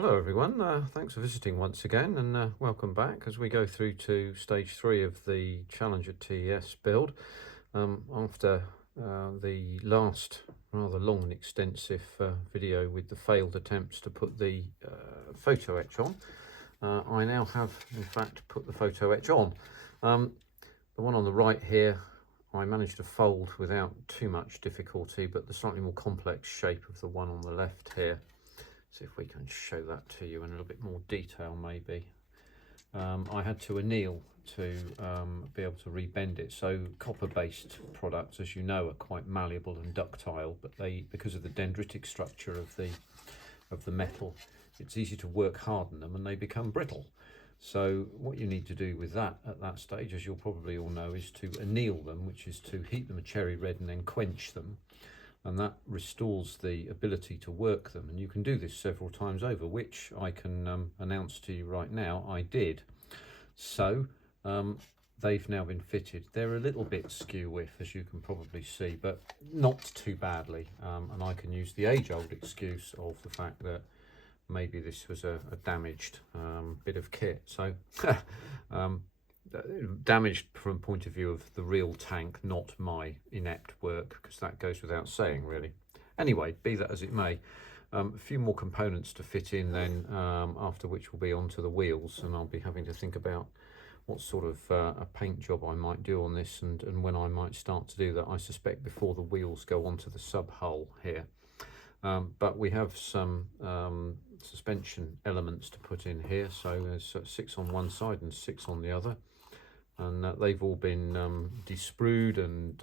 Hello everyone, thanks for visiting once again, and welcome back as we go through to stage 3 of the Challenger TES build. After the last rather long and extensive video with the failed attempts to put the photo etch on, I now have in fact put the photo etch on. The one on the right here I managed to fold without too much difficulty, but the slightly more complex shape of the one on the left here, see if we can show that to you in a little bit more detail maybe. I had to anneal to be able to rebend it. So copper-based products, as you know, are quite malleable and ductile, but they, because of the dendritic structure of the metal, it's easy to work harden them and they become brittle. So what you need to do with that at that stage, as you'll probably all know, is to anneal them, which is to heat them a cherry red and then quench them. And that restores the ability to work them, and you can do this several times over, which I can announce to you right now I did. So they've now been fitted. They're a little bit skew whiff, as you can probably see, but not too badly, and I can use the age-old excuse of the fact that maybe this was a damaged bit of kit. So damaged from point of view of the real tank, not my inept work, because that goes without saying really. Anyway, be that as it may, a few more components to fit in then, after which we'll be onto the wheels, and I'll be having to think about what sort of a paint job I might do on this, and when I might start to do that. I suspect before the wheels go onto the sub hull here. But we have some suspension elements to put in here, so there's 6 on one side and 6 on the other, and they've all been desprued and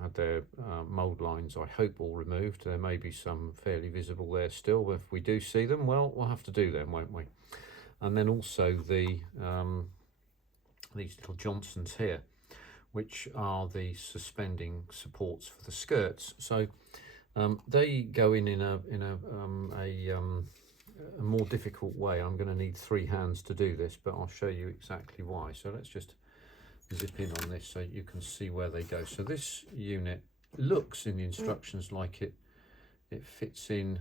had their mould lines, I hope, all removed. There may be some fairly visible there still, but if we do see them, well, we'll have to do them, won't we? And then also the these little Johnsons here, which are the suspending supports for the skirts. So they go in a more difficult way. I'm going to need 3 hands to do this, but I'll show you exactly why. So let's just zip in on this so you can see where they go. So this unit looks in the instructions like it fits in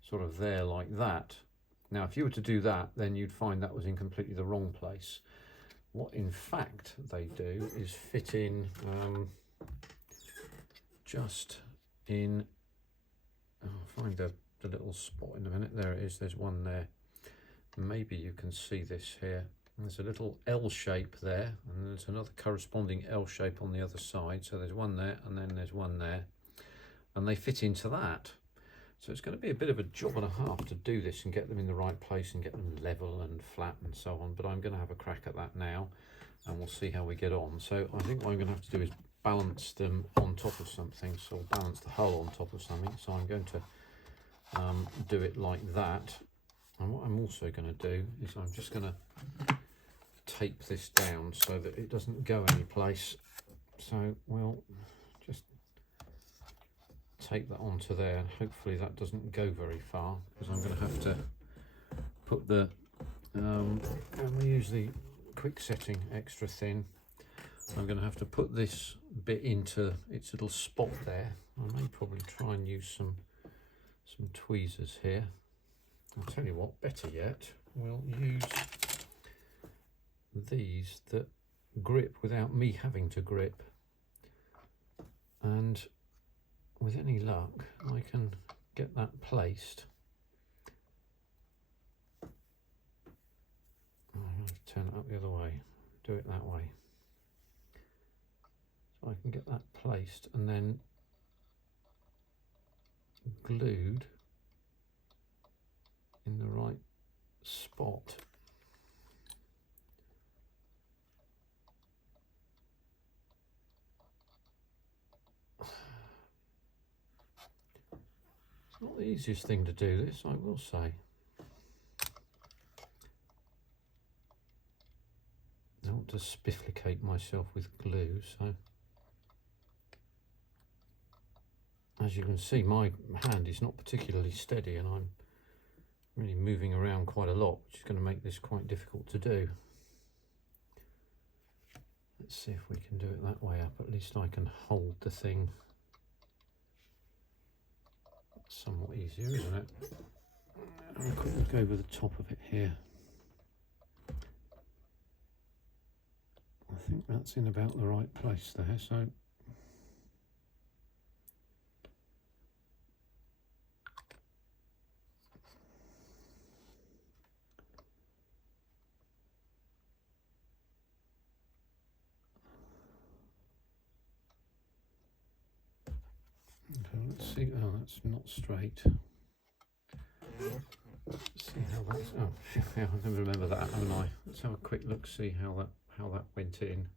sort of there like that. Now if you were to do that, then you'd find that was in completely the wrong place. What in fact they do is fit in just in, I'll find the little spot in a minute. There it is, there's one there. Maybe you can see this here. There's a little L shape there, and there's another corresponding L shape on the other side. So there's one there, and then there's one there, and they fit into that. So it's going to be a bit of a job and a half to do this and get them in the right place and get them level and flat and so on. But I'm going to have a crack at that now, and we'll see how we get on. So I think what I'm going to have to do is balance them on top of something. So I'll balance the hull on top of something. So I'm going to do it like that. And what I'm also going to do is I'm just going to tape this down so that it doesn't go any place. So we'll just tape that onto there, and hopefully that doesn't go very far, because I'm going to have to put the and we use the quick setting extra thin. I'm going to have to put this bit into its little spot there. I may probably try and use some tweezers here. I'll tell you what, better yet, we'll use these that grip without me having to grip, and with any luck I can get that placed. I'm going to turn it up the other way, do it that way, so I can get that placed and then glued in the right spot. It's not the easiest thing to do this, I will say. I don't want to spifflicate myself with glue, so as you can see, my hand is not particularly steady, and I'm really moving around quite a lot, which is going to make this quite difficult to do. Let's see if we can do it that way up. At least I can hold the thing somewhat easier, isn't it? I'll quickly go over the top of it here. I think that's in about the right place there, so okay, let's see. Oh, that's not straight. Let's see how that's. Oh, yeah, I never remember that, haven't I? Let's have a quick look, see how that went in.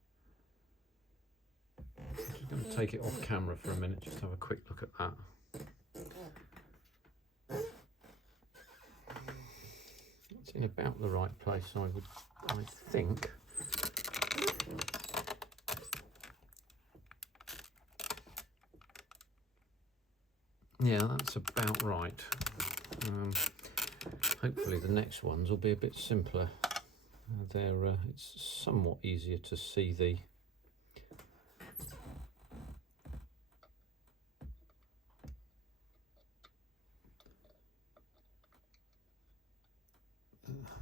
I'm just going to take it off camera for a minute, just have a quick look at that. It's in about the right place, I think. Yeah, that's about right. Hopefully the next ones will be a bit simpler. It's somewhat easier to see the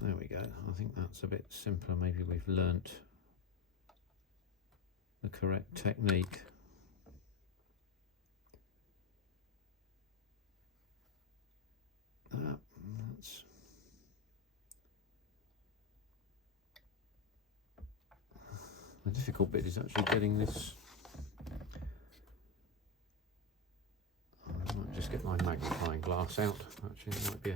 there we go. I think that's a bit simpler. Maybe we've learnt the correct technique. That's the difficult bit, is actually getting this. I might just get my magnifying glass out. Actually, it might be a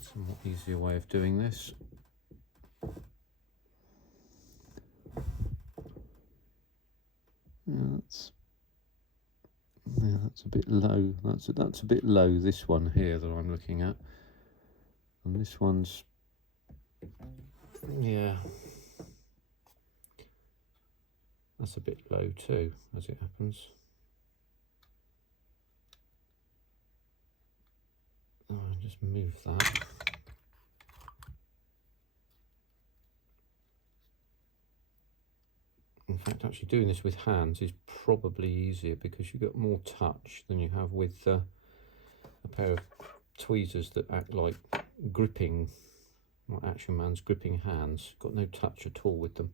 somewhat easier way of doing this. Yeah, that's a bit low. That's a bit low, this one here that I'm looking at. And this one's, yeah, that's a bit low too, as it happens. Oh, I'll just move that. In fact, actually doing this with hands is probably easier because you've got more touch than you have with a pair of tweezers that act like gripping, like Action Man's gripping hands. Got no touch at all with them.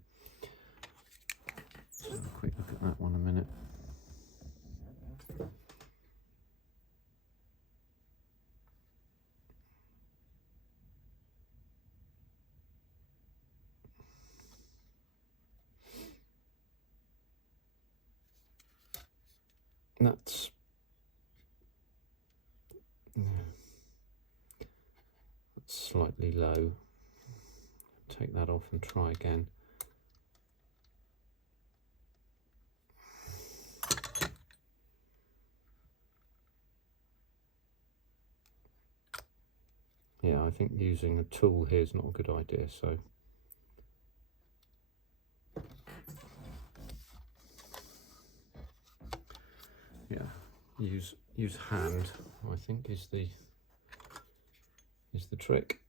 Let's have a quick look at that one a minute. That's slightly low. Take that off and try again. Yeah, I think using a tool here is not a good idea, so yeah, use hand, I think, is the trick.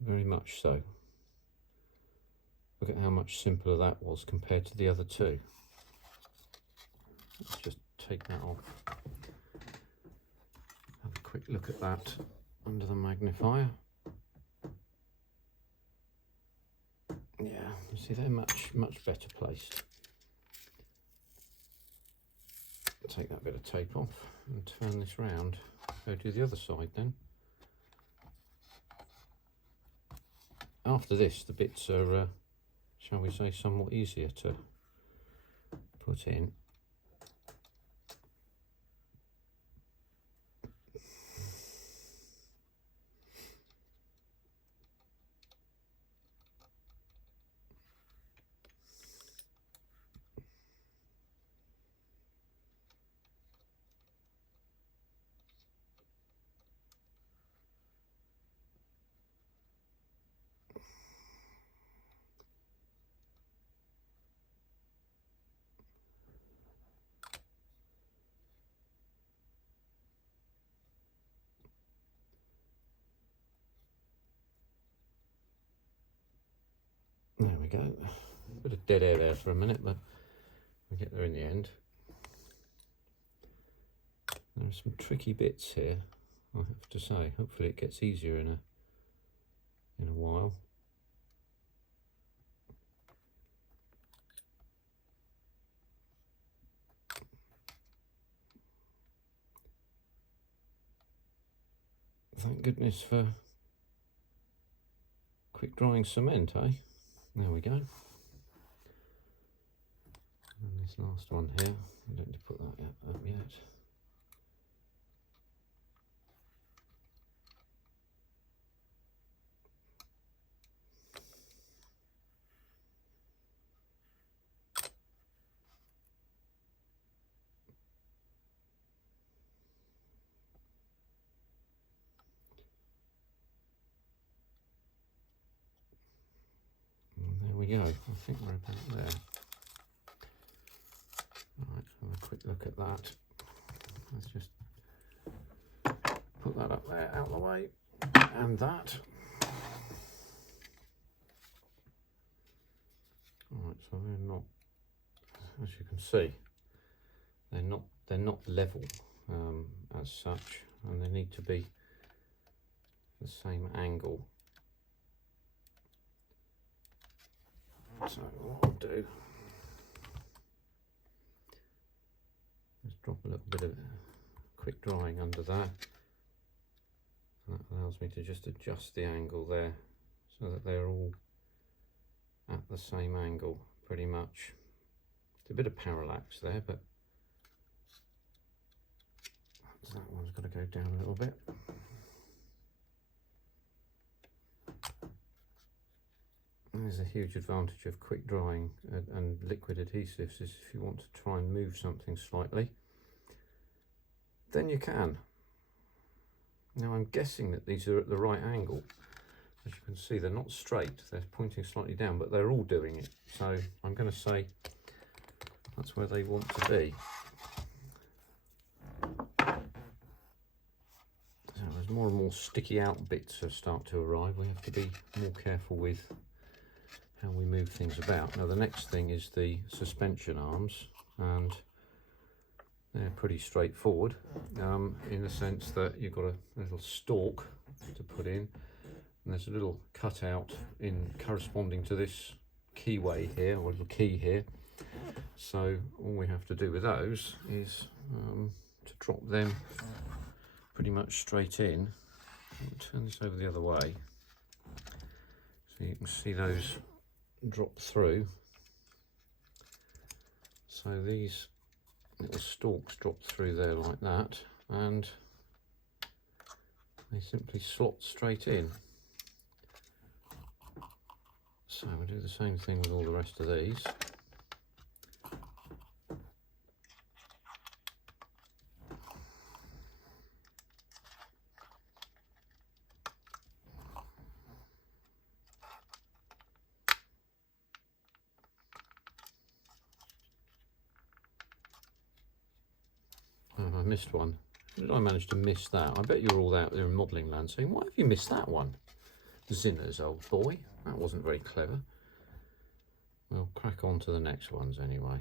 Very much so. Look at how much simpler that was compared to the other two. Let's just take that off. Have a quick look at that under the magnifier. Yeah, you see they're much better placed. Take that bit of tape off and turn this round. Go to the other side then. After this, the bits are, shall we say, somewhat easier to put in. There we go. Bit of dead air there for a minute, but we get there in the end. There are some tricky bits here, I have to say. Hopefully it gets easier in a while. Thank goodness for quick drying cement, eh? There we go. And this last one here, I don't need to put that up yet. And there we go. I think we're about there. Right, have a quick look at that. Let's just put that up there, out of the way, and that. Alright, so they're not, as you can see, they're not level as such, and they need to be the same angle. So what I'll do is drop a little bit of quick drying under that. That allows me to just adjust the angle there so that they're all at the same angle pretty much. It's a bit of parallax there, but that one's got to go down a little bit. There's a huge advantage of quick drying and liquid adhesives is if you want to try and move something slightly, then you can. Now I'm guessing that these are at the right angle. As you can see, they're not straight, they're pointing slightly down, but they're all doing it. So I'm going to say that's where they want to be. So as more and more sticky out bits start to arrive, we have to be more careful with how we move things about. Now the next thing is the suspension arms, and they're pretty straightforward in the sense that you've got a little stalk to put in, and there's a little cutout in corresponding to this keyway here, or a little key here. So all we have to do with those is to drop them pretty much straight in. I'll turn this over the other way so you can see those drop through. So these little stalks drop through there like that, and they simply slot straight in. So we'll do the same thing with all the rest of these. Oh, I missed one. How did I manage to miss that? I bet you're all out there in modelling land saying, why have you missed that one? Zinners, old boy. That wasn't very clever. We'll crack on to the next ones anyway.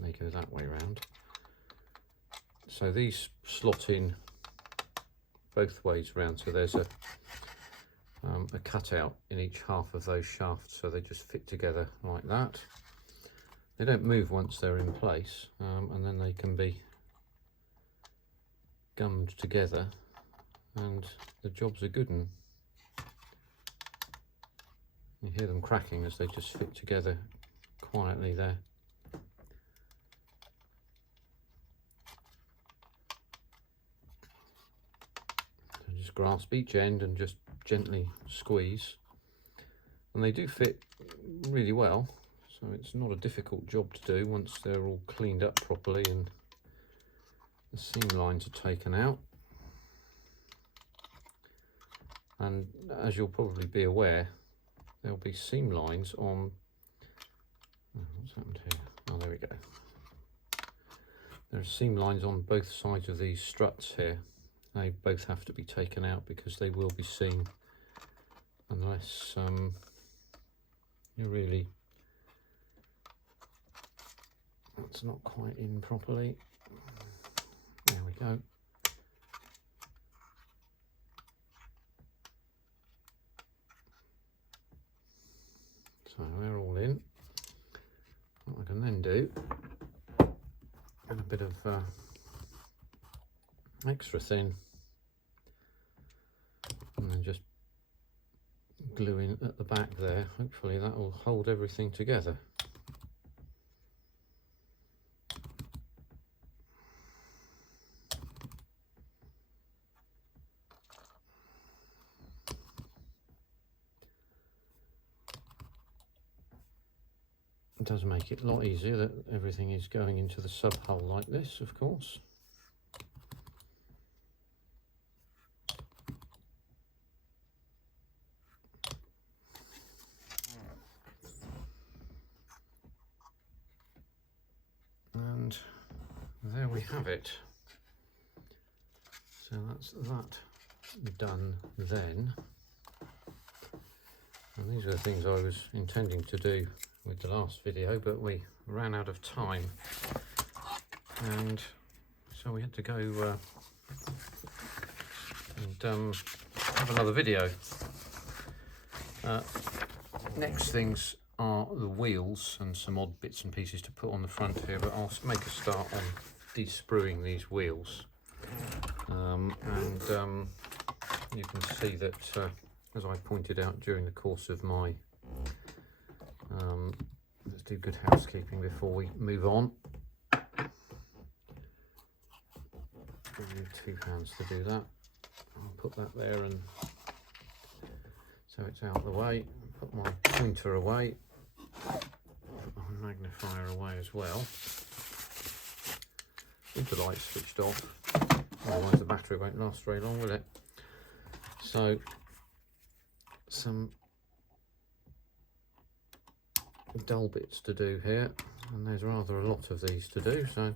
They go that way round. So these slot in both ways round. So there's a cutout in each half of those shafts, so they just fit together like that. They don't move once they're in place, and then they can be gummed together, and the job's a good one. You hear them cracking as they just fit together quietly there. So just grasp each end and just gently squeeze, and they do fit really well, so it's not a difficult job to do once they're all cleaned up properly and the seam lines are taken out. And as you'll probably be aware, there'll be seam lines on, what's happened here? Oh, there we go. There are seam lines on both sides of these struts here. They both have to be taken out because they will be seen unless that's not quite in properly. There we go. So we're all in. What I can then do, and a bit of extra thin, and then just glue in at the back there. Hopefully that will hold everything together. It does make it a lot easier that everything is going into the sub hull like this, of course. And there we have it. So that's that done then. And these are the things I was intending to do with the last video, but we ran out of time, and so we had to go and have another video. Next things are the wheels and some odd bits and pieces to put on the front here, but I'll make a start on de-spruing these wheels, and you can see that as I pointed out during the course of my let's do good housekeeping before we move on. I need 2 hands to do that. I'll put that there, and so it's out of the way. Put my pointer away, put my magnifier away as well. Keep the light switched off, otherwise the battery won't last very long, will it? So some dull bits to do here, and there's rather a lot of these to do, so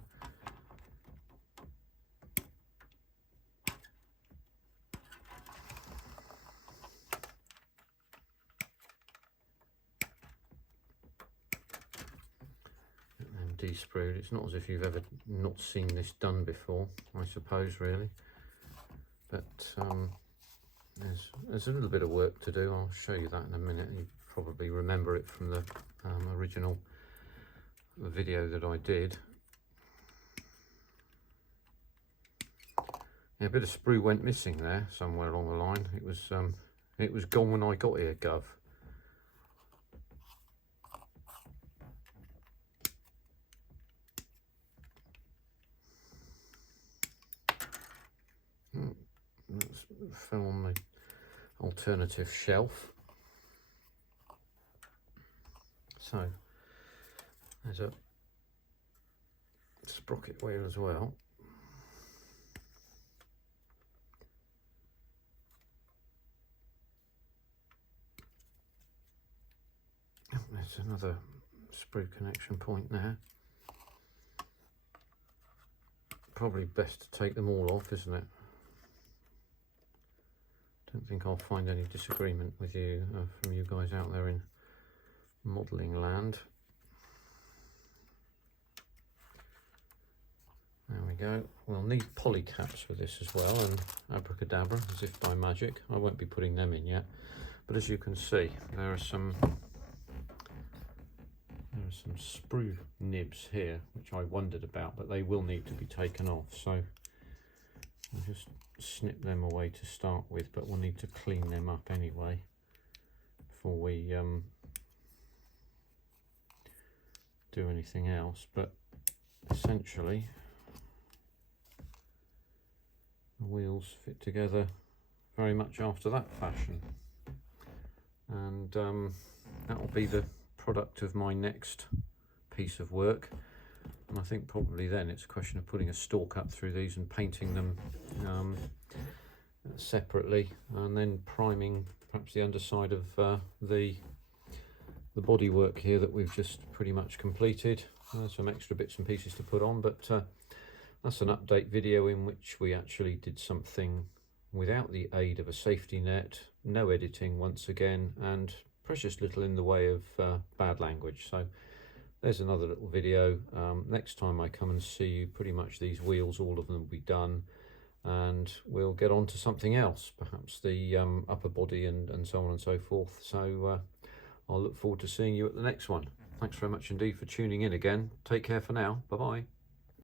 and de-sprued. It's not as if you've ever not seen this done before, I suppose, really, but there's a little bit of work to do. I'll show you that in a minute. You probably remember it from the original video that I did. Yeah, a bit of sprue went missing there somewhere along the line. It was gone when I got here, Gov. That's fell on the alternative shelf. So there's a sprocket wheel as well. Oh, there's another sprue connection point there. Probably best to take them all off, isn't it? Don't think I'll find any disagreement with you from you guys out there in modelling land. There we go. We'll need poly caps for this as well, and abracadabra, as if by magic. I won't be putting them in yet, but as you can see, there are some sprue nibs here which I wondered about, but they will need to be taken off, so I'll just snip them away to start with, but we'll need to clean them up anyway before we do anything else. But essentially the wheels fit together very much after that fashion, and that will be the product of my next piece of work. And I think probably then it's a question of putting a stalk up through these and painting them separately, and then priming perhaps the underside of the bodywork here that we've just pretty much completed. Some extra bits and pieces to put on, but that's an update video in which we actually did something without the aid of a safety net, no editing once again, and precious little in the way of bad language. So there's another little video. Next time I come and see you, pretty much these wheels, all of them will be done, and we'll get on to something else, perhaps the upper body and so on and so forth. So I'll look forward to seeing you at the next one. Thanks very much indeed for tuning in again. Take care for now. Bye bye.